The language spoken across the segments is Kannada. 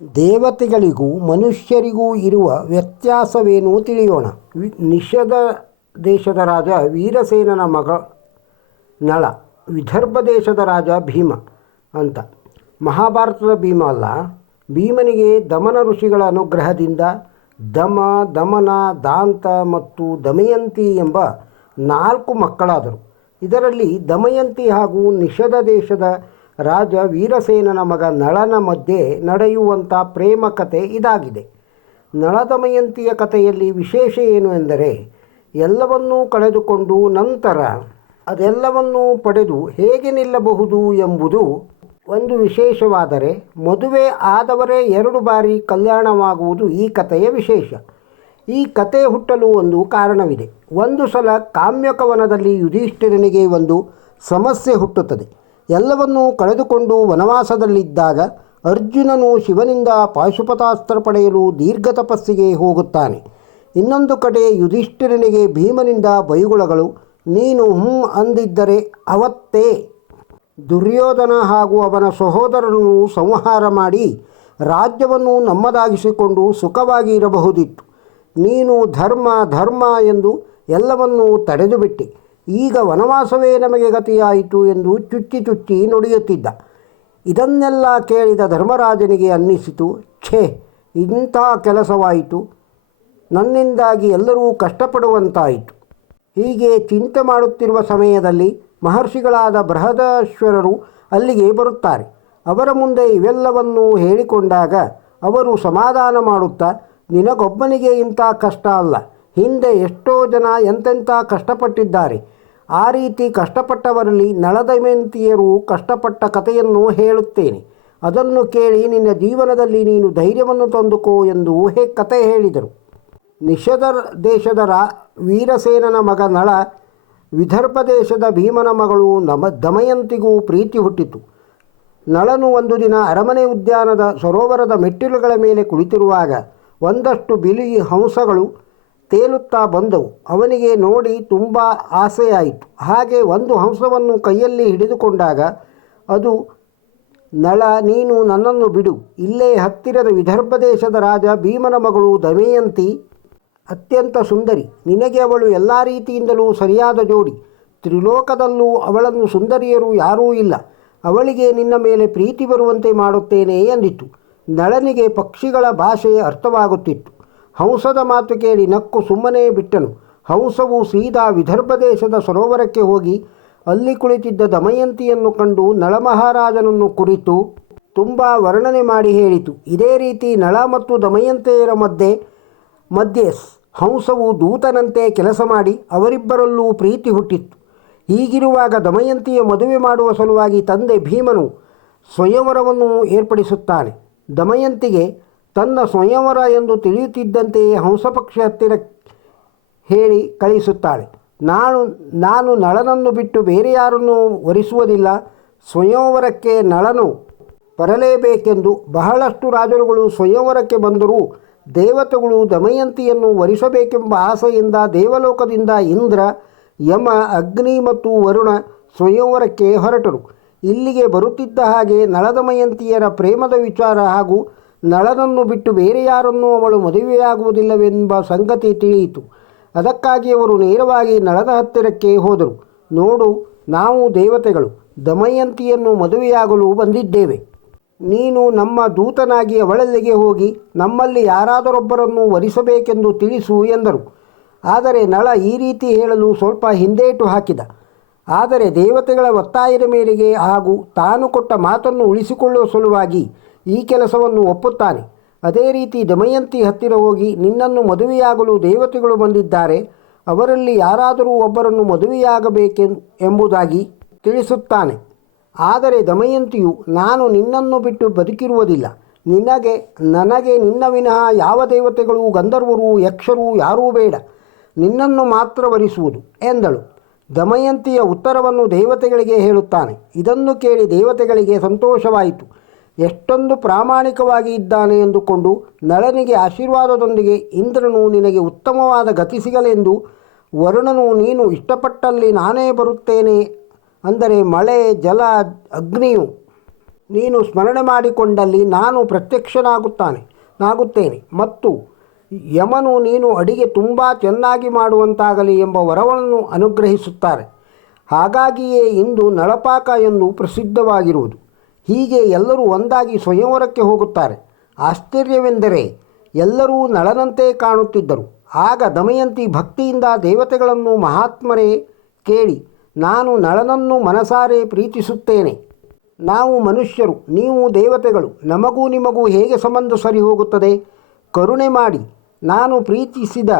ದೇವತೆಗಳಿಗೂ ಮನುಷ್ಯರಿಗೂ ಇರುವ ವ್ಯತ್ಯಾಸವೇನು ತಿಳಿಯೋಣ. ವಿ, ನಿಷಧ ದೇಶದ ರಾಜ ವೀರಸೇನನ ಮಗ ನಳ, ವಿದರ್ಭ ದೇಶದ ರಾಜ ಭೀಮ ಅಂತ. ಮಹಾಭಾರತದ ಭೀಮ ಅಲ್ಲ. ಭೀಮನಿಗೆ ದಮನ ಋಷಿಗಳ ಅನುಗ್ರಹದಿಂದ ದಮ, ದಮನ, ದಾಂತ ಮತ್ತು ದಮಯಂತಿ ಎಂಬ ನಾಲ್ಕು ಮಕ್ಕಳಾದರು. ಇದರಲ್ಲಿ ದಮಯಂತಿ ಹಾಗೂ ನಿಷದ ದೇಶದ ರಾಜ ವೀರಸೇನನ ಮಗ ನಳನ ಮಧ್ಯೆ ನಡೆಯುವಂಥ ಪ್ರೇಮ ಕಥೆ ಇದಾಗಿದೆ. ನಳದಮಯಂತಿಯ ಕಥೆಯಲ್ಲಿ ವಿಶೇಷ ಏನು ಎಂದರೆ, ಎಲ್ಲವನ್ನೂ ಕಳೆದುಕೊಂಡು ನಂತರ ಅದೆಲ್ಲವನ್ನೂ ಪಡೆದು ಹೇಗೆ ನಿಲ್ಲಬಹುದು ಎಂಬುದು ಒಂದು ವಿಶೇಷವಾದರೆ, ಮದುವೆ ಆದವರೇ ಎರಡು ಬಾರಿ ಕಲ್ಯಾಣವಾಗುವುದು ಈ ಕಥೆಯ ವಿಶೇಷ. ಈ ಕತೆ ಹುಟ್ಟಲು ಒಂದು ಕಾರಣವಿದೆ. ಒಂದು ಸಲ ಕಾಮ್ಯಕವನದಲ್ಲಿ ಯುಧಿಷ್ಠಿರನಿಗೆ ಒಂದು ಸಮಸ್ಯೆ ಹುಟ್ಟುತ್ತದೆ. ಎಲ್ಲವನ್ನೂ ಕಳೆದುಕೊಂಡು ವನವಾಸದಲ್ಲಿದ್ದಾಗ ಅರ್ಜುನನು ಶಿವನಿಂದ ಪಾಶುಪತಾಸ್ತ್ರ ಪಡೆಯಲು ದೀರ್ಘ ತಪಸ್ಸಿಗೆ ಹೋಗುತ್ತಾನೆ. ಇನ್ನೊಂದು ಕಡೆ ಯುಧಿಷ್ಠಿರನಿಗೆ ಭೀಮನಿಂದ ಬೈಗುಳಗಳು ನೀನು ಹುಂ ಅಂದಿದ್ದರೆ ಅವತ್ತೇ. ದುರ್ಯೋಧನ ಹಾಗೂ ಅವನ ಸಹೋದರರನ್ನು ಸಂಹಾರ ಮಾಡಿ ರಾಜ್ಯವನ್ನು ನಮ್ಮದಾಗಿಸಿಕೊಂಡು ಸುಖವಾಗಿ ಇರಬಹುದಿತ್ತು. ನೀನು ಧರ್ಮ ಧರ್ಮ ಎಂದು ಎಲ್ಲವನ್ನೂ ತಡೆದುಬಿಟ್ಟೆ. ಈಗ ವನವಾಸವೇ ನಮಗೆ ಗತಿಯಾಯಿತು ಎಂದು ಚುಚ್ಚಿ ಚುಚ್ಚಿ ನುಡಿಯುತ್ತಿದ್ದ. ಇದನ್ನೆಲ್ಲ ಕೇಳಿದ ಧರ್ಮರಾಜನಿಗೆ ಅನ್ನಿಸಿತು, ಛೇ, ಇಂಥ ಕೆಲಸವಾಯಿತು. ನನ್ನಿಂದಾಗಿ ಎಲ್ಲರೂ ಕಷ್ಟಪಡುವಂತಾಯಿತು. ಹೀಗೆ ಚಿಂತೆ ಮಾಡುತ್ತಿರುವ ಸಮಯದಲ್ಲಿ ಮಹರ್ಷಿಗಳಾದ ಬೃಹದೇಶ್ವರರು ಅಲ್ಲಿಗೆ ಬರುತ್ತಾರೆ. ಅವರ ಮುಂದೆ ಇವೆಲ್ಲವನ್ನೂ ಹೇಳಿಕೊಂಡಾಗ ಅವರು ಸಮಾಧಾನ ಮಾಡುತ್ತಾ, ನಿನಗೊಬ್ಬನಿಗೆ ಇಂಥ ಕಷ್ಟ ಅಲ್ಲ, ಹಿಂದೆ ಎಷ್ಟೋ ಜನ ಎಂತೆಂಥ ಕಷ್ಟಪಟ್ಟಿದ್ದಾರೆ ಆ ರೀತಿ ಕಷ್ಟಪಟ್ಟವರಲ್ಲಿ ನಳದಮಯಂತಿಯರು ಕಷ್ಟಪಟ್ಟ ಕಥೆಯನ್ನು ಹೇಳುತ್ತೇನೆ. ಅದನ್ನು ಕೇಳಿ ನಿನ್ನ ಜೀವನದಲ್ಲಿ ನೀನು ಧೈರ್ಯವನ್ನು ತಂದುಕೋ ಎಂದು ಹೇ ಕತೆ ಹೇಳಿದರು. ನಿಷದ ದೇಶದ ರಾ ವೀರಸೇನನ ಮಗ ನಳ, ವಿದರ್ಭ ದೇಶದ ಭೀಮನ ಮಗಳು ನಮ ದಮಯಂತಿಗೂ ಪ್ರೀತಿ ಹುಟ್ಟಿತು. ನಳನು ಒಂದು ದಿನ ಅರಮನೆ ಉದ್ಯಾನದ ಸರೋವರದ ಮೆಟ್ಟಿಲುಗಳ ಮೇಲೆ ಕುಳಿತಿರುವಾಗ ಒಂದಷ್ಟು ಬಿಳಿ ಹಂಸಗಳು ತೇಲುತ್ತಾ ಬಂದವು. ಅವನಿಗೆ ನೋಡಿ ತುಂಬ ಆಸೆಯಾಯಿತು. ಹಾಗೆ ಒಂದು ಹಂಸವನ್ನು ಕೈಯಲ್ಲಿ ಹಿಡಿದುಕೊಂಡಾಗ, ಅದು ನಳ, ನೀನು ನನ್ನನ್ನು ಬಿಡು. ಇಲ್ಲೇ ಹತ್ತಿರದ ವಿದರ್ಭ ದೇಶದ ರಾಜ ಭೀಮನ ಮಗಳು ದಮಯಂತಿ ಅತ್ಯಂತ ಸುಂದರಿ. ನಿನಗೆ ಅವಳು ಎಲ್ಲ ರೀತಿಯಿಂದಲೂ ಸರಿಯಾದ ಜೋಡಿ. ತ್ರಿಲೋಕದಲ್ಲೂ ಅವಳನ್ನು ಸುಂದರಿಯರು ಯಾರೂ ಇಲ್ಲ. ಅವಳಿಗೆ ನಿನ್ನ ಮೇಲೆ ಪ್ರೀತಿ ಬರುವಂತೆ ಮಾಡುತ್ತೇನೆ ಎಂದಿತ್ತು ನಳನಿಗೆ ಪಕ್ಷಿಗಳ ಭಾಷೆ ಅರ್ಥವಾಗುತ್ತಿತ್ತು. ಹಂಸದ ಮಾತು ಕೇಳಿ ನಕ್ಕು ಸುಮ್ಮನೆ ಬಿಟ್ಟನು. ಹಂಸವು ಸೀದಾ ವಿದರ್ಭ ದೇಶದ ಸರೋವರಕ್ಕೆ ಹೋಗಿ ಅಲ್ಲಿ ಕುಳಿತಿದ್ದ ದಮಯಂತಿಯನ್ನು ಕಂಡು ನಳಮಹಾರಾಜನನ್ನು ಕುರಿತು ತುಂಬ ವರ್ಣನೆ ಮಾಡಿ ಹೇಳಿತು. ಇದೇ ರೀತಿ ನಳ ಮತ್ತು ದಮಯಂತಿಯರ ಮಧ್ಯೆ ಮಧ್ಯೆ ಹಂಸವು ದೂತನಂತೆ ಕೆಲಸ ಮಾಡಿ ಅವರಿಬ್ಬರಲ್ಲೂ ಪ್ರೀತಿ ಹುಟ್ಟಿತ್ತು. ಹೀಗಿರುವಾಗ ದಮಯಂತಿಯ ಮದುವೆ ಮಾಡುವ ಸಲುವಾಗಿ ತಂದೆ ಭೀಮನು ಸ್ವಯಂವರವನ್ನು ಏರ್ಪಡಿಸುತ್ತಾನೆ. ದಮಯಂತಿಗೆ ತನ್ನ ಸ್ವಯಂವರ ಎಂದು ತಿಳಿಯುತ್ತಿದ್ದಂತೆಯೇ ಹಂಸಪಕ್ಷಿ ಹತ್ತಿರ ಹೇಳಿ ಕಳಿಸುತ್ತಾಳೆ. ನಾನು ನಾನು ನಳನನ್ನು ಬಿಟ್ಟು ಬೇರೆ ಯಾರನ್ನೂ ವರಿಸುವುದಿಲ್ಲ. ಸ್ವಯಂವರಕ್ಕೆ ನಳನು ಬರಲೇಬೇಕೆಂದು ಬಹಳಷ್ಟು ರಾಜರುಗಳು ಸ್ವಯಂವರಕ್ಕೆ ಬಂದರೂ ದೇವತೆಗಳು ದಮಯಂತಿಯನ್ನು ವರಿಸಬೇಕೆಂಬ ಆಸೆಯಿಂದ ದೇವಲೋಕದಿಂದ ಇಂದ್ರ, ಯಮ, ಅಗ್ನಿ ಮತ್ತು ವರುಣ ಸ್ವಯಂವರಕ್ಕೆ ಹೊರಟರು. ಇಲ್ಲಿಗೆ ಬರುತ್ತಿದ್ದ ಹಾಗೆ ನಳದಮಯಂತಿಯರ ಪ್ರೇಮದ ವಿಚಾರ ಹಾಗೂ ನಳನನ್ನು ಬಿಟ್ಟು ಬೇರೆ ಯಾರನ್ನೂ ಅವಳು ಮದುವೆಯಾಗುವುದಿಲ್ಲವೆಂಬ ಸಂಗತಿ ತಿಳಿಯಿತು. ಅದಕ್ಕಾಗಿ ಅವರು ನೇರವಾಗಿ ನಳದ ಹತ್ತಿರಕ್ಕೆ ಹೋದರು. ನೋಡು, ನಾವು ದೇವತೆಗಳು, ದಮಯಂತಿಯನ್ನು ಮದುವೆಯಾಗಲು ಬಂದಿದ್ದೇವೆ. ನೀನು ನಮ್ಮ ದೂತನಾಗಿ ಅವಳಲ್ಲಿಗೆ ಹೋಗಿ ನಮ್ಮಲ್ಲಿ ಯಾರಾದರೊಬ್ಬರನ್ನು ವರಿಸಬೇಕೆಂದು ತಿಳಿಸು ಎಂದರು. ಆದರೆ ನಳ ಈ ರೀತಿ ಹೇಳಲು ಸ್ವಲ್ಪ ಹಿಂದೇಟು ಹಾಕಿದ. ಆದರೆ ದೇವತೆಗಳ ಒತ್ತಾಯದ ಮೇರೆಗೆ ಹಾಗೂ ತಾನು ಕೊಟ್ಟ ಮಾತನ್ನು ಉಳಿಸಿಕೊಳ್ಳುವ ಸಲುವಾಗಿ ಈ ಕೆಲಸವನ್ನು ಒಪ್ಪುತ್ತಾನೆ. ಅದೇ ರೀತಿ ದಮಯಂತಿ ಹತ್ತಿರ ಹೋಗಿ ನಿನ್ನನ್ನು ಮದುವೆಯಾಗಲು ದೇವತೆಗಳು ಬಂದಿದ್ದಾರೆ. ಅವರಲ್ಲಿ ಯಾರಾದರೂ ಒಬ್ಬರನ್ನು ಮದುವೆಯಾಗಬೇಕೆ, ಎಂಬುದಾಗಿ ತಿಳಿಸುತ್ತಾನೆ. ಆದರೆ ದಮಯಂತಿಯು, ನಾನು ನಿನ್ನನ್ನು ಬಿಟ್ಟು ಬದುಕಿರುವುದಿಲ್ಲ. ನಿನಗೆ, ನನಗೆ ನಿನ್ನ ವಿನಃ ಯಾವ ದೇವತೆಗಳು, ಗಂಧರ್ವರು, ಯಕ್ಷರು ಯಾರೂ ಬೇಡ. ನಿನ್ನನ್ನು ಮಾತ್ರ ವರಿಸುವುದು, ಎಂದಳು. ದಮಯಂತಿಯ ಉತ್ತರವನ್ನು ದೇವತೆಗಳಿಗೆ ಹೇಳುತ್ತಾನೆ. ಇದನ್ನು ಕೇಳಿ ದೇವತೆಗಳಿಗೆ ಸಂತೋಷವಾಯಿತು. ಎಷ್ಟೊಂದು ಪ್ರಾಮಾಣಿಕವಾಗಿ ಇದ್ದಾನೆ ಎಂದುಕೊಂಡು ನಳನಿಗೆ ಆಶೀರ್ವಾದದೊಂದಿಗೆ ಇಂದ್ರನು ನಿನಗೆ ಉತ್ತಮವಾದ ಗತಿ ಸಿಗಲೆಂದು, ವರುಣನು, ನೀನು ಇಷ್ಟಪಟ್ಟಲ್ಲಿ ನಾನೇ ಬರುತ್ತೇನೆ ಅಂದರೆ ಮಳೆ, ಜಲ, ಅಗ್ನಿಯು. ನೀನು ಸ್ಮರಣೆ ಮಾಡಿಕೊಂಡಲ್ಲಿ ನಾನು ಪ್ರತ್ಯಕ್ಷನಾಗುತ್ತಾನೆ, ನಾಗುತ್ತೇನೆ. ಮತ್ತು ಯಮನು, ನೀನು ಅಡಿಗೆ ತುಂಬ ಚೆನ್ನಾಗಿ ಮಾಡುವಂತಾಗಲಿ ಎಂಬ ವರವನ್ನು ಅನುಗ್ರಹಿಸುತ್ತಾರೆ. ಹಾಗಾಗಿಯೇ ಇಂದು ನಳಪಾಕ ಎಂದು ಪ್ರಸಿದ್ಧವಾಗಿರುವುದು. ಹೀಗೆ ಎಲ್ಲರೂ ಒಂದಾಗಿ ಸ್ವಯಂವರಕ್ಕೆ ಹೋಗುತ್ತಾರೆ. ಆಶ್ಚರ್ಯವೆಂದರೆ ಎಲ್ಲರೂ ನಳನಂತೆ ಕಾಣುತ್ತಿದ್ದರು. ಆಗ ದಮಯಂತಿ ಭಕ್ತಿಯಿಂದ ದೇವತೆಗಳನ್ನು ಮಹಾತ್ಮರೇ ಕೇಳಿ, ನಾನು ನಳನನ್ನು ಮನಸಾರೆ ಪ್ರೀತಿಸುತ್ತೇನೆ. ನಾವು ಮನುಷ್ಯರು, ನೀವು ದೇವತೆಗಳು, ನಮಗೂ ನಿಮಗೂ ಹೇಗೆ ಸಂಬಂಧ ಸರಿ ಹೋಗುತ್ತದೆ ಕರುಣೆ ಮಾಡಿ, ನಾನು ಪ್ರೀತಿಸಿದ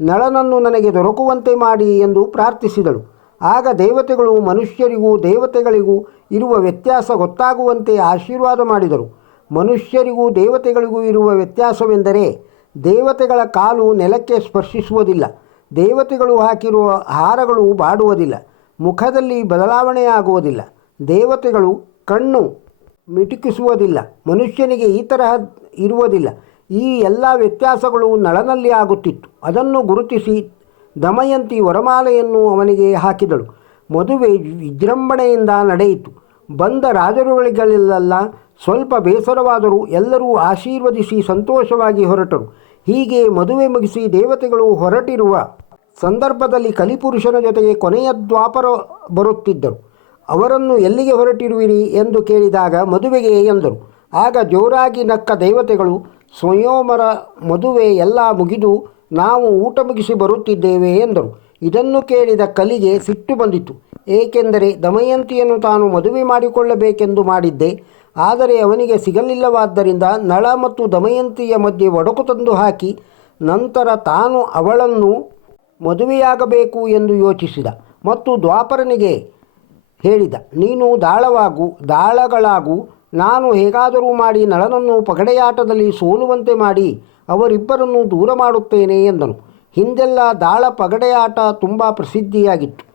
ನಳನನ್ನು ನನಗೆ ದೊರಕುವಂತೆ ಮಾಡಿ ಎಂದು ಪ್ರಾರ್ಥಿಸಿದಳು. ಆಗ ದೇವತೆಗಳು ಮನುಷ್ಯರಿಗೂ ದೇವತೆಗಳಿಗೂ ಇರುವ ವ್ಯತ್ಯಾಸ ಗೊತ್ತಾಗುವಂತೆ ಆಶೀರ್ವಾದ ಮಾಡಿದರು. ಮನುಷ್ಯರಿಗೂ ದೇವತೆಗಳಿಗೂ ಇರುವ ವ್ಯತ್ಯಾಸವೆಂದರೆ ದೇವತೆಗಳ ಕಾಲು ನೆಲಕ್ಕೆ ಸ್ಪರ್ಶಿಸುವುದಿಲ್ಲ. ದೇವತೆಗಳು ಹಾಕಿರುವ ಹಾರಗಳು ಬಾಡುವುದಿಲ್ಲ. ಮುಖದಲ್ಲಿ ಬದಲಾವಣೆಯಾಗುವುದಿಲ್ಲ. ದೇವತೆಗಳು ಕಣ್ಣು ಮಿಟುಕಿಸುವುದಿಲ್ಲ. ಮನುಷ್ಯನಿಗೆ ಈ ತರಹ ಇರುವುದಿಲ್ಲ. ಈ ಎಲ್ಲ ವ್ಯತ್ಯಾಸಗಳು ನಳನಲ್ಲಿ ಆಗುತ್ತಿತ್ತು. ಅದನ್ನು ಗುರುತಿಸಿ ದಮಯಂತಿ ವರಮಾಲೆಯನ್ನು ಅವನಿಗೆ ಹಾಕಿದಳು. ಮದುವೆ ವಿಜೃಂಭಣೆಯಿಂದ ನಡೆಯಿತು. ಬಂದ ರಾಜರುಗಳಿಗೆಲ್ಲ ಸ್ವಲ್ಪ ಬೇಸರವಾದರೂ ಎಲ್ಲರೂ ಆಶೀರ್ವದಿಸಿ ಸಂತೋಷವಾಗಿ ಹೊರಟರು. ಹೀಗೆ ಮದುವೆ ಮುಗಿಸಿ ದೇವತೆಗಳು ಹೊರಟಿರುವ ಸಂದರ್ಭದಲ್ಲಿ ಕಲಿಪುರುಷನ ಜೊತೆಗೆ ಕೊನೆಯ ದ್ವಾಪರ ಬರುತ್ತಿದ್ದರು. ಅವರನ್ನು ಎಲ್ಲಿಗೆ ಹೊರಟಿರುವಿರಿ ಎಂದು ಕೇಳಿದಾಗ ಮದುವೆಗೆ ಎಂದರು. ಆಗ ಜೋರಾಗಿ ನಕ್ಕ ದೇವತೆಗಳು ಸ್ವಯೋಮರ ಮದುವೆ ಎಲ್ಲ ಮುಗಿದು ನಾವು ಊಟ ಮುಗಿಸಿ ಬರುತ್ತಿದ್ದೇವೆ ಎಂದರು. ಇದನ್ನು ಕೇಳಿದ ಕಲಿಗೆ ಸಿಟ್ಟು ಬಂದಿತು. ಏಕೆಂದರೆ ದಮಯಂತಿಯನ್ನು ತಾನು ಮದುವೆ ಮಾಡಿಕೊಳ್ಳಬೇಕೆಂದು ಮಾಡಿದ್ದೆ. ಆದರೆ ಅವನಿಗೆ ಸಿಗಲಿಲ್ಲವಾದ್ದರಿಂದ ನಳ ಮತ್ತು ದಮಯಂತಿಯ ಮಧ್ಯೆ ಒಡಕು ತಂದು ಹಾಕಿ ನಂತರ ತಾನು ಅವಳನ್ನು ಮದುವೆಯಾಗಬೇಕು ಎಂದು ಯೋಚಿಸಿದ ಮತ್ತು ದ್ವಾಪರನಿಗೆ ಹೇಳಿದ, ನೀನು ದಾಳವಾಗು, ದಾಳಗಳಾಗು, ನಾನು ಹೇಗಾದರೂ ಮಾಡಿ ನಳನನ್ನು ಪಗಡೆಯಾಟದಲ್ಲಿ ಸೋಲುವಂತೆ ಮಾಡಿ. ಅವರಿಬ್ಬರನ್ನು ದೂರ ಮಾಡುತ್ತೇನೆ ಎಂದನು. ಹಿಂದೆಲ್ಲ ದಾಳ ಪಗಡೆಯಾಟ ತುಂಬ ಪ್ರಸಿದ್ಧಿಯಾಗಿತ್ತು.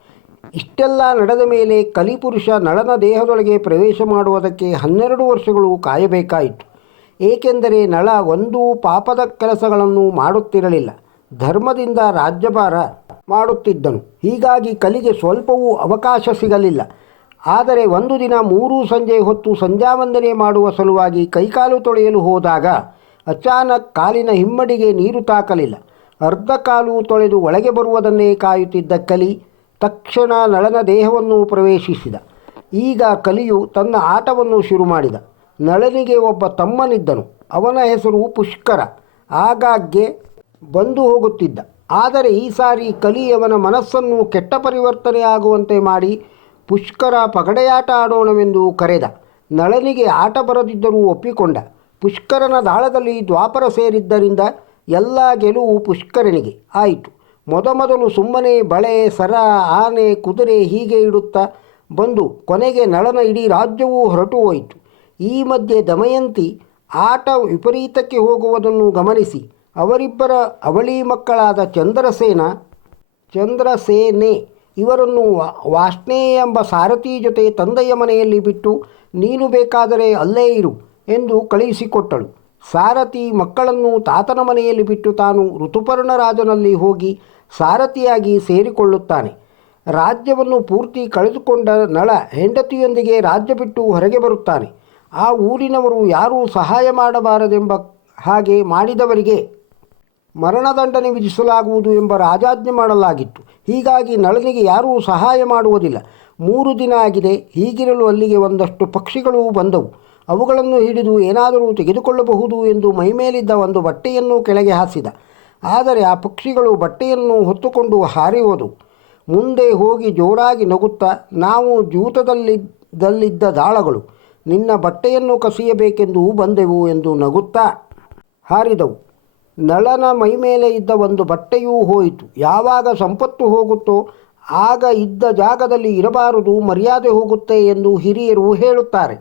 ಇಷ್ಟೆಲ್ಲ ನಡೆದ ಮೇಲೆ ಕಲಿಪುರುಷ ನಳನ ದೇಹದೊಳಗೆ ಪ್ರವೇಶ ಮಾಡುವುದಕ್ಕೆ ಹನ್ನೆರಡು ವರ್ಷಗಳು ಕಾಯಬೇಕಾಯಿತು. ಏಕೆಂದರೆ ನಳ ಒಂದೂ ಪಾಪದ ಕೆಲಸಗಳನ್ನು ಮಾಡುತ್ತಿರಲಿಲ್ಲ. ಧರ್ಮದಿಂದ ರಾಜ್ಯಭಾರ ಮಾಡುತ್ತಿದ್ದನು. ಹೀಗಾಗಿ ಕಲಿಗೆ ಸ್ವಲ್ಪವೂ ಅವಕಾಶ ಸಿಗಲಿಲ್ಲ. ಆದರೆ ಒಂದು ದಿನ ಮೂರು ಸಂಜೆ ಹೊತ್ತು ಸಂಧ್ಯಾವಂದನೆ ಮಾಡುವ ಸಲುವಾಗಿ ಕೈಕಾಲು ತೊಳೆಯಲು ಹೋದಾಗ ಅಚಾನಕ್ ಕಾಲಿನ ಹಿಮ್ಮಡಿಗೆ ನೀರು ತಾಕಲಿಲ್ಲ. ಅರ್ಧ ಕಾಲು ತೊಳೆದು ಒಳಗೆ ಬರುವುದನ್ನೇ ಕಾಯುತ್ತಿದ್ದ ಕಲಿ ತಕ್ಷಣ ನಳನ ದೇಹವನ್ನು ಪ್ರವೇಶಿಸಿದ. ಈಗ ಕಲಿಯು ತನ್ನ ಆಟವನ್ನು ಶುರು ಮಾಡಿದ ನಳನಿಗೆ ಒಬ್ಬ ತಮ್ಮನಿದ್ದನು. ಅವನ ಹೆಸರು ಪುಷ್ಕರ. ಆಗಾಗ್ಗೆ ಬಂದು ಹೋಗುತ್ತಿದ್ದ. ಆದರೆ ಈ ಸಾರಿ ಕಲಿ ಅವನ ಮನಸ್ಸನ್ನು ಕೆಟ್ಟ ಪರಿವರ್ತನೆ ಆಗುವಂತೆ ಮಾಡಿ ಪುಷ್ಕರ ಪಗಡೆಯಾಟ ಆಡೋಣವೆಂದು ಕರೆದ. ನಳನಿಗೆ ಆಟ ಬರದಿದ್ದರೂ ಒಪ್ಪಿಕೊಂಡ. ಪುಷ್ಕರನ ದಾಳದಲ್ಲಿ ದ್ವಾಪರ ಸೇರಿದ್ದರಿಂದ ಎಲ್ಲ ಗೆಲುವು ಪುಷ್ಕರನಿಗೆ ಆಯಿತು. ಮೊದಮೊದಲು ಸುಮ್ಮನೆ ಬಳೆ, ಸರ, ಆನೆ, ಕುದುರೆ ಹೀಗೆ ಇಡುತ್ತಾ ಬಂದು ಕೊನೆಗೆ ನಳನ ಇಡೀ ರಾಜ್ಯವೂ ಹೊರಟು ಹೋಯಿತು ಈ ಮಧ್ಯೆ ದಮಯಂತಿ ಆಟ ವಿಪರೀತಕ್ಕೆ ಹೋಗುವುದನ್ನು ಗಮನಿಸಿ ಅವರಿಬ್ಬರ ಅವಳಿ ಮಕ್ಕಳಾದ ಚಂದ್ರಸೇನ, ಚಂದ್ರಸೇನೆ ಇವರನ್ನು ವಾಷ್ಣೇ ಎಂಬ ಸಾರಥಿ ಜೊತೆ ತಂದೆಯ ಮನೆಯಲ್ಲಿ ಬಿಟ್ಟು ನೀನು ಬೇಕಾದರೆ ಅಲ್ಲೇ ಇರು. ಎಂದು ಕಳುಹಿಸಿಕೊಟ್ಟಳು. ಸಾರಥಿ ಮಕ್ಕಳನ್ನು ತಾತನ ಮನೆಯಲ್ಲಿ ಬಿಟ್ಟು ತಾನು ಋತುಪರ್ಣರಾಜನಲ್ಲಿ ಹೋಗಿ ಸಾರಥಿಯಾಗಿ ಸೇರಿಕೊಳ್ಳುತ್ತಾನೆ. ರಾಜ್ಯವನ್ನು ಪೂರ್ತಿ ಕಳೆದುಕೊಂಡ ನಳ ಹೆಂಡತಿಯೊಂದಿಗೆ ರಾಜ್ಯ ಬಿಟ್ಟು ಹೊರಗೆ ಬರುತ್ತಾನೆ. ಆ ಊರಿನವರು ಯಾರೂ ಸಹಾಯ ಮಾಡಬಾರದೆಂಬ ಹಾಗೆ ಮಾಡಿದವರಿಗೆ ಮರಣದಂಡನೆ ವಿಧಿಸಲಾಗುವುದು ಎಂಬ ರಾಜಾಜ್ಞೆ ಮಾಡಲಾಗಿತ್ತು. ಹೀಗಾಗಿ ನಳನಿಗೆ ಯಾರೂ ಸಹಾಯ ಮಾಡುವುದಿಲ್ಲ. ಮೂರು ದಿನ ಆಗಿದೆ. ಹೀಗಿರಲು ಅಲ್ಲಿಗೆ ಒಂದಷ್ಟು ಪಕ್ಷಿಗಳು ಬಂದವು. ಅವುಗಳನ್ನು ಹಿಡಿದು ಏನಾದರೂ ತೆಗೆದುಕೊಳ್ಳಬಹುದು ಎಂದು ಮೈಮೇಲಿದ್ದ ಒಂದು ಬಟ್ಟೆಯನ್ನು ಕೆಳಗೆ ಹಾಸಿದ. ಆದರೆ ಆ ಪಕ್ಷಿಗಳು ಬಟ್ಟೆಯನ್ನು ಹೊತ್ತುಕೊಂಡು ಹಾರಿಹೋದು ಮುಂದೆ ಹೋಗಿ ಜೋರಾಗಿ ನಗುತ್ತಾ, ನಾವು ಜೂತದಲ್ಲಿದ್ದಲ್ಲಿದ್ದ ದಾಳಗಳು, ನಿನ್ನ ಬಟ್ಟೆಯನ್ನು ಕಸಿಯಬೇಕೆಂದು ಬಂದೆವು ಎಂದು ನಗುತ್ತಾ ಹಾರಿದವು. ನಳನ ಮೈಮೇಲೆ ಇದ್ದ ಒಂದು ಬಟ್ಟೆಯೂ ಹೋಯಿತು. ಯಾವಾಗ ಸಂಪತ್ತು ಹೋಗುತ್ತೋ, ಆಗ ಇದ್ದ ಜಾಗದಲ್ಲಿ ಇರಬಾರದು, ಮರ್ಯಾದೆ ಹೋಗುತ್ತೆ ಎಂದು ಹಿರಿಯರು ಹೇಳುತ್ತಾರೆ.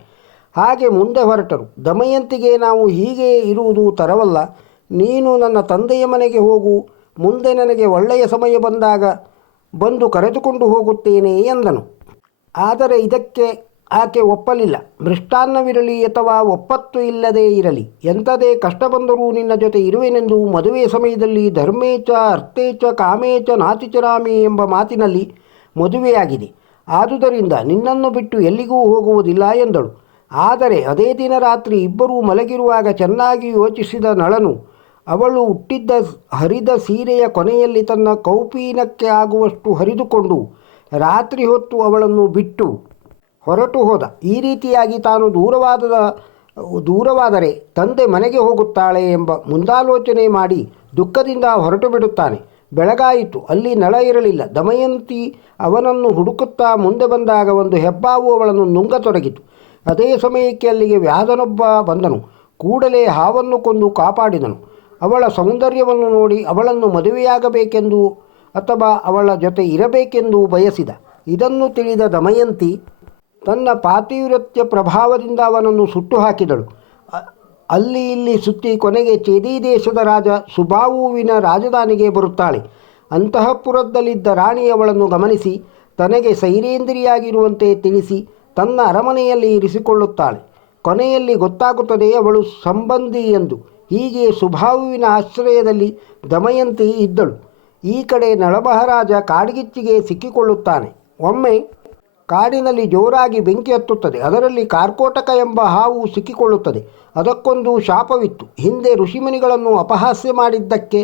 ಹಾಗೆ ಮುಂದೆ ಹೊರಟರು. ದಮಯಂತಿಗೆ ನಾವು ಹೀಗೆ ಇರುವುದು ತರವಲ್ಲ. ನೀನು ನನ್ನ ತಂದೆಯ ಮನೆಗೆ ಹೋಗು. ಮುಂದೆ ನನಗೆ ಒಳ್ಳೆಯ ಸಮಯ ಬಂದಾಗ ಬಂದು ಕರೆದುಕೊಂಡು ಹೋಗುತ್ತೇನೆ ಎಂದನು. ಆದರೆ ಇದಕ್ಕೆ ಆಕೆ ಒಪ್ಪಲಿಲ್ಲ. ಮೃಷ್ಟಾನ್ನವಿರಲಿ ಅಥವಾ ಒಪ್ಪತ್ತು ಇಲ್ಲದೇ ಇರಲಿ. ಎಂಥದೇ ಕಷ್ಟ ಬಂದರೂ ನಿನ್ನ ಜೊತೆ ಇರುವೆನೆಂದು ಮದುವೆ ಸಮಯದಲ್ಲಿ ಧರ್ಮೇಚ, ಅರ್ಥೇಚ, ಕಾಮೇಚ, ನಾತಿಚರಾಮಿ ಎಂಬ ಮಾತಿನಲ್ಲಿ ಮದುವೆಯಾಗಿದೆ. ಆದುದರಿಂದ ನಿನ್ನನ್ನು ಬಿಟ್ಟು ಎಲ್ಲಿಗೂ ಹೋಗುವುದಿಲ್ಲ ಎಂದಳು. ಆದರೆ ಅದೇ ದಿನ ರಾತ್ರಿ ಇಬ್ಬರೂ ಮಲಗಿರುವಾಗ ಚೆನ್ನಾಗಿ ಯೋಚಿಸಿದ ನಳನು, ಅವಳು ಹುಟ್ಟಿದ್ದ ಹರಿದ ಸೀರೆಯ ಕೊನೆಯಲ್ಲಿ ತನ್ನ ಕೌಪೀನಕ್ಕೆ ಆಗುವಷ್ಟು ಹರಿದುಕೊಂಡು ರಾತ್ರಿ ಹೊತ್ತು ಅವಳನ್ನು ಬಿಟ್ಟು ಹೊರಟು ಹೋದ. ಈ ರೀತಿಯಾಗಿ ತಾನು ದೂರವಾದ, ದೂರವಾದರೆ ತಂದೆ ಮನೆಗೆ ಹೋಗುತ್ತಾಳೆ ಎಂಬ ಮುಂದಾಲೋಚನೆ ಮಾಡಿ ದುಃಖದಿಂದ ಹೊರಟು ಬಿಡುತ್ತಾನೆ. ಬೆಳಗಾಯಿತು. ಅಲ್ಲಿ ನಳ ಇರಲಿಲ್ಲ. ದಮಯಂತಿ ಅವನನ್ನು ಹುಡುಕುತ್ತಾ ಮುಂದೆ ಬಂದಾಗ ಒಂದು ಹೆಬ್ಬಾವು ಅವಳನ್ನು ನುಂಗತೊಡಗಿತು. ಅದೇ ಸಮಯಕ್ಕೆ ಅಲ್ಲಿಗೆ ವ್ಯಾಧನೊಬ್ಬ ಬಂದನು. ಕೂಡಲೇ ಹಾವನ್ನು ಕೊಂದು ಕಾಪಾಡಿದನು. ಅವಳ ಸೌಂದರ್ಯವನ್ನು ನೋಡಿ ಅವಳನ್ನು ಮದುವೆಯಾಗಬೇಕೆಂದು ಅಥವಾ ಅವಳ ಜೊತೆ ಇರಬೇಕೆಂದು ಬಯಸಿದ. ಇದನ್ನು ತಿಳಿದ ದಮಯಂತಿ ತನ್ನ ಪಾತಿವ್ರತ್ಯ ಪ್ರಭಾವದಿಂದ ಅವನನ್ನು ಸುಟ್ಟು ಹಾಕಿದಳು ಅಲ್ಲಿ ಇಲ್ಲಿ ಸುತ್ತಿ ಕೊನೆಗೆ ಚೇದಿ ದೇಶದ ರಾಜ ಸುಬಾವುವಿನ ರಾಜಧಾನಿಗೆ ಬರುತ್ತಾಳೆ. ಅಂತಃಪುರದಲ್ಲಿದ್ದ ರಾಣಿ ಅವಳನ್ನು ಗಮನಿಸಿ, ತನಗೆ ಸೈರೇಂದ್ರಿಯಾಗಿರುವಂತೆ ತಿಳಿಸಿ ತನ್ನ ಅರಮನೆಯಲ್ಲಿ ಇರಿಸಿಕೊಳ್ಳುತ್ತಾಳೆ. ಕೊನೆಯಲ್ಲಿ ಗೊತ್ತಾಗುತ್ತದೆ ಅವಳು ಸಂಬಂಧಿ ಎಂದು. ಹೀಗೆ ಸುಭಾವುವಿನ ಆಶ್ರಯದಲ್ಲಿ ದಮಯಂತಿ ಇದ್ದಳು. ಈ ಕಡೆ ನಳಮಹಾರಾಜ ಕಾಡ್ಗಿಚ್ಚಿಗೆ ಸಿಕ್ಕಿಕೊಳ್ಳುತ್ತಾನೆ. ಒಮ್ಮೆ ಕಾಡಿನಲ್ಲಿ ಜೋರಾಗಿ ಬೆಂಕಿ ಹತ್ತುತ್ತದೆ. ಅದರಲ್ಲಿ ಕಾರ್ಕೋಟಕ ಎಂಬ ಹಾವು ಸಿಕ್ಕಿಕೊಳ್ಳುತ್ತದೆ. ಅದಕ್ಕೊಂದು ಶಾಪವಿತ್ತು. ಹಿಂದೆ ಋಷಿಮುನಿಗಳನ್ನು ಅಪಹಾಸ್ಯ ಮಾಡಿದ್ದಕ್ಕೆ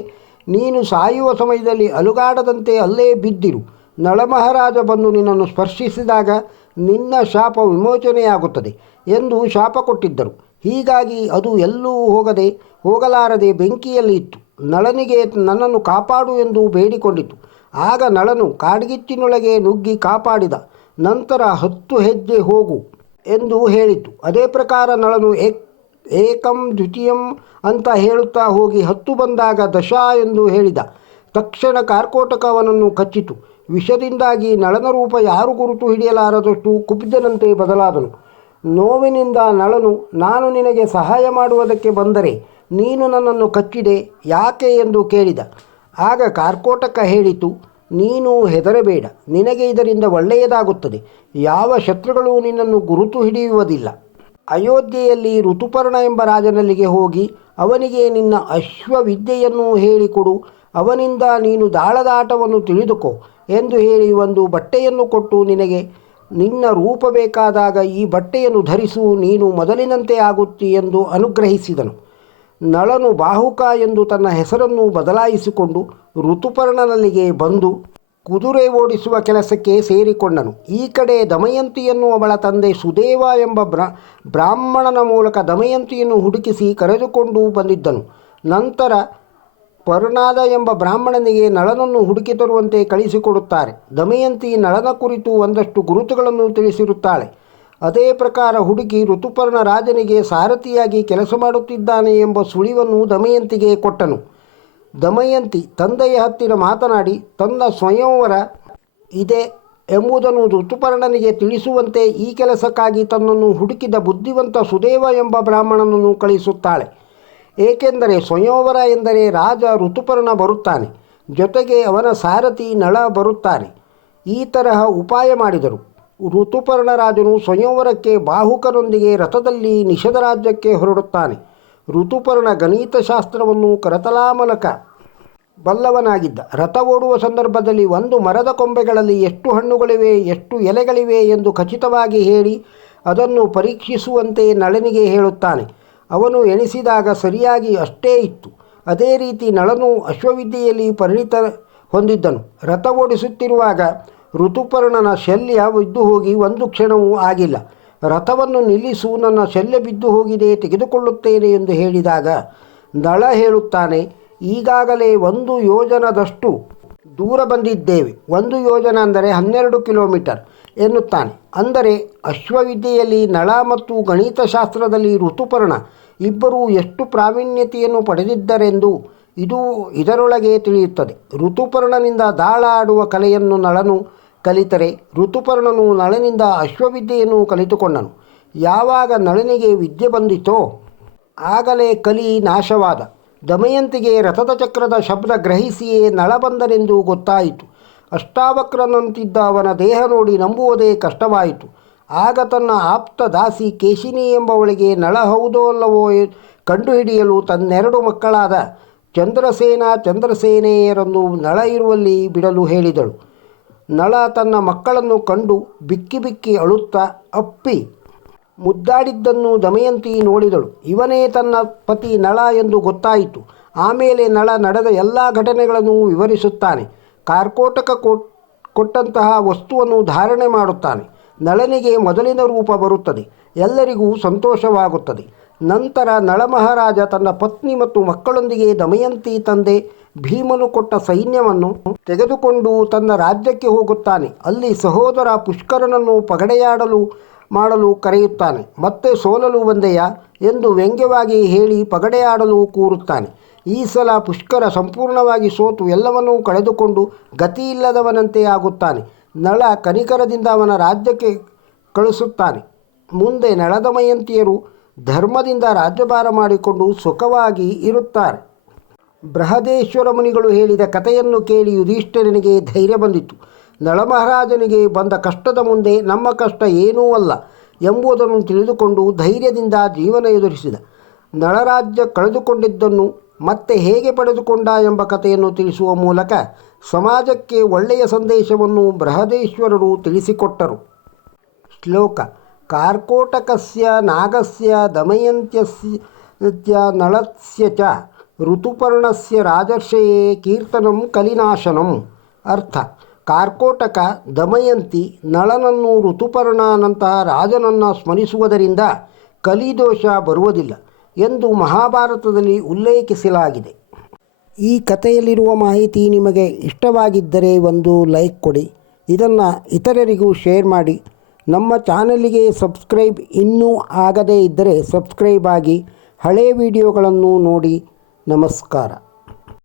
ನೀನು ಸಾಯುವ ಸಮಯದಲ್ಲಿ ಅಲುಗಾಡದಂತೆ ಅಲ್ಲೇ ಬಿದ್ದಿರು. ನಳಮಹಾರಾಜ ಬಂದು ನಿನ್ನನ್ನು ಸ್ಪರ್ಶಿಸಿದಾಗ ನಿನ್ನ ಶಾಪ ವಿಮೋಚನೆಯಾಗುತ್ತದೆ ಎಂದು ಶಾಪ ಕೊಟ್ಟಿದ್ದರು. ಹೀಗಾಗಿ ಅದು ಎಲ್ಲೂ ಹೋಗದೆ ಹೋಗಲಾರದೆ ಬೆಂಕಿಯಲ್ಲಿ ಇತ್ತು. ನಳನಿಗೆ ನನ್ನನ್ನು ಕಾಪಾಡು ಎಂದು ಬೇಡಿಕೊಂಡಿತು. ಆಗ ನಳನು ಕಾಡ್ಗಿಚ್ಚಿನೊಳಗೆ ನುಗ್ಗಿ ಕಾಪಾಡಿದ, ನಂತರ ಹತ್ತು ಹೆಜ್ಜೆ ಹೋಗು ಎಂದು ಹೇಳಿತು. ಅದೇ ಪ್ರಕಾರ ನಳನು ಏಕ್, ಏಕಂ ದ್ವಿತೀಯಂ ಅಂತ ಹೇಳುತ್ತಾ ಹೋಗಿ ಹತ್ತು ಬಂದಾಗ ದಶ ಎಂದು ಹೇಳಿದ. ತಕ್ಷಣ ಕಾರ್ಕೋಟಕವನನ್ನು ಕಚ್ಚಿತು. ವಿಷದಿಂದಾಗಿ ನಳನ ರೂಪ ಯಾರು ಗುರುತು ಹಿಡಿಯಲಾರದಷ್ಟು ಕುಪಿತನಂತೆ ಬದಲಾದನು. ನೋವಿನಿಂದ ನಳನು, ನಾನು ನಿನಗೆ ಸಹಾಯ ಮಾಡುವುದಕ್ಕೆ ಬಂದರೆ ನೀನು ನನ್ನನ್ನು ಕಚ್ಚಿದೆ, ಯಾಕೆ ಎಂದು ಕೇಳಿದ. ಆಗ ಕಾರ್ಕೋಟಕ ಹೇಳಿತು, ನೀನು ಹೆದರಬೇಡ, ನಿನಗೆ ಇದರಿಂದ ಒಳ್ಳೆಯದಾಗುತ್ತದೆ, ಯಾವ ಶತ್ರುಗಳು ನಿನ್ನನ್ನು ಗುರುತು ಹಿಡಿಯುವುದಿಲ್ಲ. ಅಯೋಧ್ಯೆಯಲ್ಲಿ ಋತುಪರ್ಣ ಎಂಬ ರಾಜನಲ್ಲಿಗೆ ಹೋಗಿ, ಅವನಿಗೆ ನಿನ್ನ ಅಶ್ವವಿದ್ಯೆಯನ್ನು ಹೇಳಿಕೊಡು, ಅವನಿಂದ ನೀನು ದಾಳದಾಟವನ್ನು ತಿಳಿದುಕೋ ಎಂದು ಹೇಳಿ ಒಂದು ಬಟ್ಟೆಯನ್ನು ಕೊಟ್ಟು ನಿನಗೆ, ನಿನ್ನ ರೂಪ ಬೇಕಾದಾಗ ಈ ಬಟ್ಟೆಯನ್ನು ಧರಿಸು, ನೀನು ಮೊದಲಿನಂತೆ ಆಗುತ್ತಿ ಎಂದು ಅನುಗ್ರಹಿಸಿದನು. ನಳನು ಬಾಹುಕ ಎಂದು ತನ್ನ ಹೆಸರನ್ನು ಬದಲಾಯಿಸಿಕೊಂಡು ಋತುಪರ್ಣನಲ್ಲಿಗೆ ಬಂದು ಕುದುರೆ ಓಡಿಸುವ ಕೆಲಸಕ್ಕೆ ಸೇರಿಕೊಂಡನು. ಈ ಕಡೆ ದಮಯಂತಿಯನ್ನು ಅವಳ ತಂದೆ ಸುದೇವ ಎಂಬ ಬ್ರ, ಬ್ರಾಹ್ಮಣನ ಮೂಲಕ ದಮಯಂತಿಯನ್ನು ಹುಡುಕಿಸಿ ಕರೆದುಕೊಂಡು ಬಂದಿದ್ದನು. ನಂತರ ಪರ್ಣಾದ ಎಂಬ ಬ್ರಾಹ್ಮಣನಿಗೆ ನಳನನ್ನು ಹುಡುಕಿ ತರುವಂತೆ ಕಳಿಸಿಕೊಡುತ್ತಾರೆ. ದಮಯಂತಿ ನಳನ ಕುರಿತು ಒಂದಷ್ಟು ಗುರುತುಗಳನ್ನು ತಿಳಿಸಿರುತ್ತಾಳೆ. ಅದೇ ಪ್ರಕಾರ ಹುಡುಕಿ ಋತುಪರ್ಣ ರಾಜನಿಗೆ ಸಾರಥಿಯಾಗಿ ಕೆಲಸ ಮಾಡುತ್ತಿದ್ದಾನೆ ಎಂಬ ಸುಳಿವನ್ನು ದಮಯಂತಿಗೆ ಕೊಟ್ಟನು. ದಮಯಂತಿ ತಂದೆಯ ಹತ್ತಿರ ಮಾತನಾಡಿ, ತನ್ನ ಸ್ವಯಂವರ ಇದೆ ಎಂಬುದನ್ನು ಋತುಪರ್ಣನಿಗೆ ತಿಳಿಸುವಂತೆ ಈ ಕೆಲಸಕ್ಕಾಗಿ ತನ್ನನ್ನು ಹುಡುಕಿದ ಬುದ್ಧಿವಂತ ಸುದೇವ ಎಂಬ ಬ್ರಾಹ್ಮಣನನ್ನು ಕಳಿಸುತ್ತಾಳೆ ಏಕೆಂದರೆ ಸ್ವಯಂವರ ಎಂದರೆ ರಾಜ ಋತುಪರ್ಣ ಬರುತ್ತಾನೆ, ಜೊತೆಗೆ ಅವನ ಸಾರಥಿ ನಳ ಬರುತ್ತಾನೆ. ಈ ತರಹ ಉಪಾಯ ಮಾಡಿದರು. ಋತುಪರ್ಣ ರಾಜನು ಸ್ವಯಂವರಕ್ಕೆ ಬಾಹುಕನೊಂದಿಗೆ ರಥದಲ್ಲಿ ನಿಷಧ ರಾಜ್ಯಕ್ಕೆ ಹೊರಡುತ್ತಾನೆ. ಋತುಪರ್ಣ ಗಣಿತಶಾಸ್ತ್ರವನ್ನು ಕರತಲಾಮಲಕ ಬಲ್ಲವನಾಗಿದ್ದ. ರಥ ಓಡುವ ಸಂದರ್ಭದಲ್ಲಿ ಒಂದು ಮರದ ಕೊಂಬೆಗಳಲ್ಲಿ ಎಷ್ಟು ಹಣ್ಣುಗಳಿವೆ, ಎಷ್ಟು ಎಲೆಗಳಿವೆ ಎಂದು ಖಚಿತವಾಗಿ ಹೇಳಿ ಅದನ್ನು ಪರೀಕ್ಷಿಸುವಂತೆ ನಳನಿಗೆ ಹೇಳುತ್ತಾನೆ. ಅವನು ಎಣಿಸಿದಾಗ ಸರಿಯಾಗಿ ಅಷ್ಟೇ ಇತ್ತು. ಅದೇ ರೀತಿ ನಳನು ಅಶ್ವವಿದ್ಯೆಯಲ್ಲಿ ಪರಿಣಿತ ಹೊಂದಿದ್ದನು. ರಥ ಓಡಿಸುತ್ತಿರುವಾಗ ಋತುಪರ್ಣನ ಶಲ್ಯ ಬಿದ್ದು ಹೋಗಿ ಒಂದು ಕ್ಷಣವೂ ಆಗಿಲ್ಲ. ರಥವನ್ನು ನಿಲ್ಲಿಸು, ನನ್ನ ಶಲ್ಯ ಬಿದ್ದು ಹೋಗಿದೆ, ತೆಗೆದುಕೊಳ್ಳುತ್ತೇನೆ ಎಂದು ಹೇಳಿದಾಗ ನಳ ಹೇಳುತ್ತಾನೆ, ಈಗಾಗಲೇ ಒಂದು ಯೋಜನದಷ್ಟು ದೂರ ಬಂದಿದ್ದೇವೆ. ಒಂದು ಯೋಜನ ಅಂದರೆ ಹನ್ನೆರಡು ಕಿಲೋಮೀಟರ್. ಎನ್ನುತ್ತಾನೆ. ಅಂದರೆ ಅಶ್ವವಿದ್ಯೆಯಲ್ಲಿ ನಳ ಮತ್ತು ಗಣಿತಶಾಸ್ತ್ರದಲ್ಲಿ ಋತುಪರ್ಣ ಇಬ್ಬರೂ ಎಷ್ಟು ಪ್ರಾವೀಣ್ಯತೆಯನ್ನು ಪಡೆದಿದ್ದರೆಂದು ಇದು ಇದರೊಳಗೆ ತಿಳಿಯುತ್ತದೆ. ಋತುಪರ್ಣನಿಂದ ದಾಳ ಆಡುವ ಕಲೆಯನ್ನು ನಳನು ಕಲಿತರೆ, ಋತುಪರ್ಣನು ನಳನಿಂದ ಅಶ್ವವಿದ್ಯೆಯನ್ನು ಕಲಿತುಕೊಂಡನು. ಯಾವಾಗ ನಳನಿಗೆ ವಿದ್ಯೆ ಬಂದಿತೋ, ಆಗಲೇ ಕಲಿ ನಾಶವಾದ. ದಮಯಂತಿಗೆ ರಥದ ಚಕ್ರದ ಶಬ್ದ ಗ್ರಹಿಸಿಯೇ ನಳ ಬಂದನೆಂದು ಗೊತ್ತಾಯಿತು. ಅಷ್ಟಾವಕ್ರನಂತಿದ್ದ ಅವನ ದೇಹ ನೋಡಿ ನಂಬುವುದೇ ಕಷ್ಟವಾಯಿತು. ಆಗ ತನ್ನ ಆಪ್ತ ದಾಸಿ ಕೇಶಿನಿ ಎಂಬವಳಿಗೆ ನಳ ಹೌದೋ ಅಲ್ಲವೋ ಕಂಡುಹಿಡಿಯಲು ತನ್ನೆರಡು ಮಕ್ಕಳಾದ ಚಂದ್ರಸೇನ ಚಂದ್ರಸೇನೆಯರನ್ನು ನಳ ಇರುವಲ್ಲಿ ಬಿಡಲು ಹೇಳಿದಳು. ನಳ ತನ್ನ ಮಕ್ಕಳನ್ನು ಕಂಡು ಬಿಕ್ಕಿ ಬಿಕ್ಕಿ ಅಳುತ್ತಾ ಅಪ್ಪಿ ಮುದ್ದಾಡಿದ್ದನ್ನು ದಮಯಂತಿ ನೋಡಿದಳು. ಇವನೇ ತನ್ನ ಪತಿ ನಳ ಎಂದು ಗೊತ್ತಾಯಿತು. ಆಮೇಲೆ ನಳ ನಡೆದ ಎಲ್ಲ ಘಟನೆಗಳನ್ನು ವಿವರಿಸುತ್ತಾನೆ. ಕಾರ್ಕೋಟಕ ಕೊಟ್- ಕೊಟ್ಟಂತಹ ವಸ್ತುವನ್ನು ಧಾರಣೆ ಮಾಡುತ್ತಾನೆ. ನಳನಿಗೆ ಮೊದಲಿನ ರೂಪ ಬರುತ್ತದೆ. ಎಲ್ಲರಿಗೂ ಸಂತೋಷವಾಗುತ್ತದೆ. ನಂತರ ನಳಮಹಾರಾಜ ತನ್ನ ಪತ್ನಿ ಮತ್ತು ಮಕ್ಕಳೊಂದಿಗೆ ದಮಯಂತಿ ತಂದೆ ಭೀಮನು ಕೊಟ್ಟ ಸೈನ್ಯವನ್ನು ತೆಗೆದುಕೊಂಡು ತನ್ನ ರಾಜ್ಯಕ್ಕೆ ಹೋಗುತ್ತಾನೆ. ಅಲ್ಲಿ ಸಹೋದರ ಪುಷ್ಕರನನ್ನು ಪಗಡೆಯಾಡಲು ಮಾಡಲು ಕರೆಯುತ್ತಾನೆ. ಮತ್ತೆ ಸೋಲಲು ಬಂದೆಯ ಎಂದು ವ್ಯಂಗ್ಯವಾಗಿ ಹೇಳಿ ಪಗಡೆಯಾಡಲು ಕೂರುತ್ತಾನೆ. ಈ ಸಲ ಪುಷ್ಕರ ಸಂಪೂರ್ಣವಾಗಿ ಸೋತು ಎಲ್ಲವನ್ನೂ ಕಳೆದುಕೊಂಡು ಗತಿಯಿಲ್ಲದವನಂತೆ ಆಗುತ್ತಾನೆ. ನಳ ಕನಿಕರದಿಂದ ಅವನ ರಾಜ್ಯಕ್ಕೆ ಕಳಿಸುತ್ತಾನೆ. ಮುಂದೆ ನಳದಮಯಂತಿಯರು ಧರ್ಮದಿಂದ ರಾಜ್ಯಭಾರ ಮಾಡಿಕೊಂಡು ಸುಖವಾಗಿ ಇರುತ್ತಾರೆ. ಬೃಹದೇಶ್ವರ ಮುನಿಗಳು ಹೇಳಿದ ಕಥೆಯನ್ನು ಕೇಳಿ ಯುಧಿಷ್ಠಿರನಿಗೆ ಧೈರ್ಯ ಬಂದಿತು ನಳಮಹಾರಾಜನಿಗೆ ಬಂದ ಕಷ್ಟದ ಮುಂದೆ ನಮ್ಮ ಕಷ್ಟ ಏನೂ ಅಲ್ಲ ಎಂಬುದನ್ನು ತಿಳಿದುಕೊಂಡು ಧೈರ್ಯದಿಂದ ಜೀವನ ಎದುರಿಸಿದ. ನಳರಾಜ್ಯ ಕಳೆದುಕೊಂಡಿದ್ದನ್ನು ಮತ್ತೆ ಹೇಗೆ ಪಡೆದುಕೊಂಡ ಎಂಬ ಕಥೆಯನ್ನು ತಿಳಿಸುವ ಮೂಲಕ ಸಮಾಜಕ್ಕೆ ಒಳ್ಳೆಯ ಸಂದೇಶವನ್ನು ಬೃಹದೇಶ್ವರರು ತಿಳಿಸಿಕೊಟ್ಟರು. ಶ್ಲೋಕ, ಕಾರ್ಕೋಟಕಸ್ಯ ನಾಗಸ್ಯ ದಮಯಂತ್ಯಸ್ಯ ನಳಸ್ಯ ಚ ಋತುಪರ್ಣಸ್ಯ ರಾಜರ್ಷಯೇ ಕೀರ್ತನಂ ಕಲಿನಾಶನಂ. ಅರ್ಥ, ಕಾರ್ಕೋಟಕ ದಮಯಂತಿ ನಳನನ್ನು ಋತುಪರ್ಣನಂತಹ ರಾಜನನ್ನು ಸ್ಮರಿಸುವುದರಿಂದ ಕಲಿದೋಷ ಬರುವುದಿಲ್ಲ. ಎಂದು ಮಹಾಭಾರತದಲ್ಲಿ ಉಲ್ಲೇಖಿಸಲಾಗಿದೆ. ಈ ಕಥೆಯಲ್ಲಿರುವ ಮಾಹಿತಿ ನಿಮಗೆ ಇಷ್ಟವಾಗಿದ್ದರೆ ಒಂದು ಲೈಕ್ ಕೊಡಿ. ಇದನ್ನು ಇತರರಿಗೂ ಶೇರ್ ಮಾಡಿ. ನಮ್ಮ ಚಾನಲಿಗೆ ಸಬ್ಸ್ಕ್ರೈಬ್ ಇನ್ನೂ ಆಗದೇ ಇದ್ದರೆ ಸಬ್ಸ್ಕ್ರೈಬ್ ಆಗಿ ಹಳೆಯ ವಿಡಿಯೋಗಳನ್ನು ನೋಡಿ. ನಮಸ್ಕಾರ.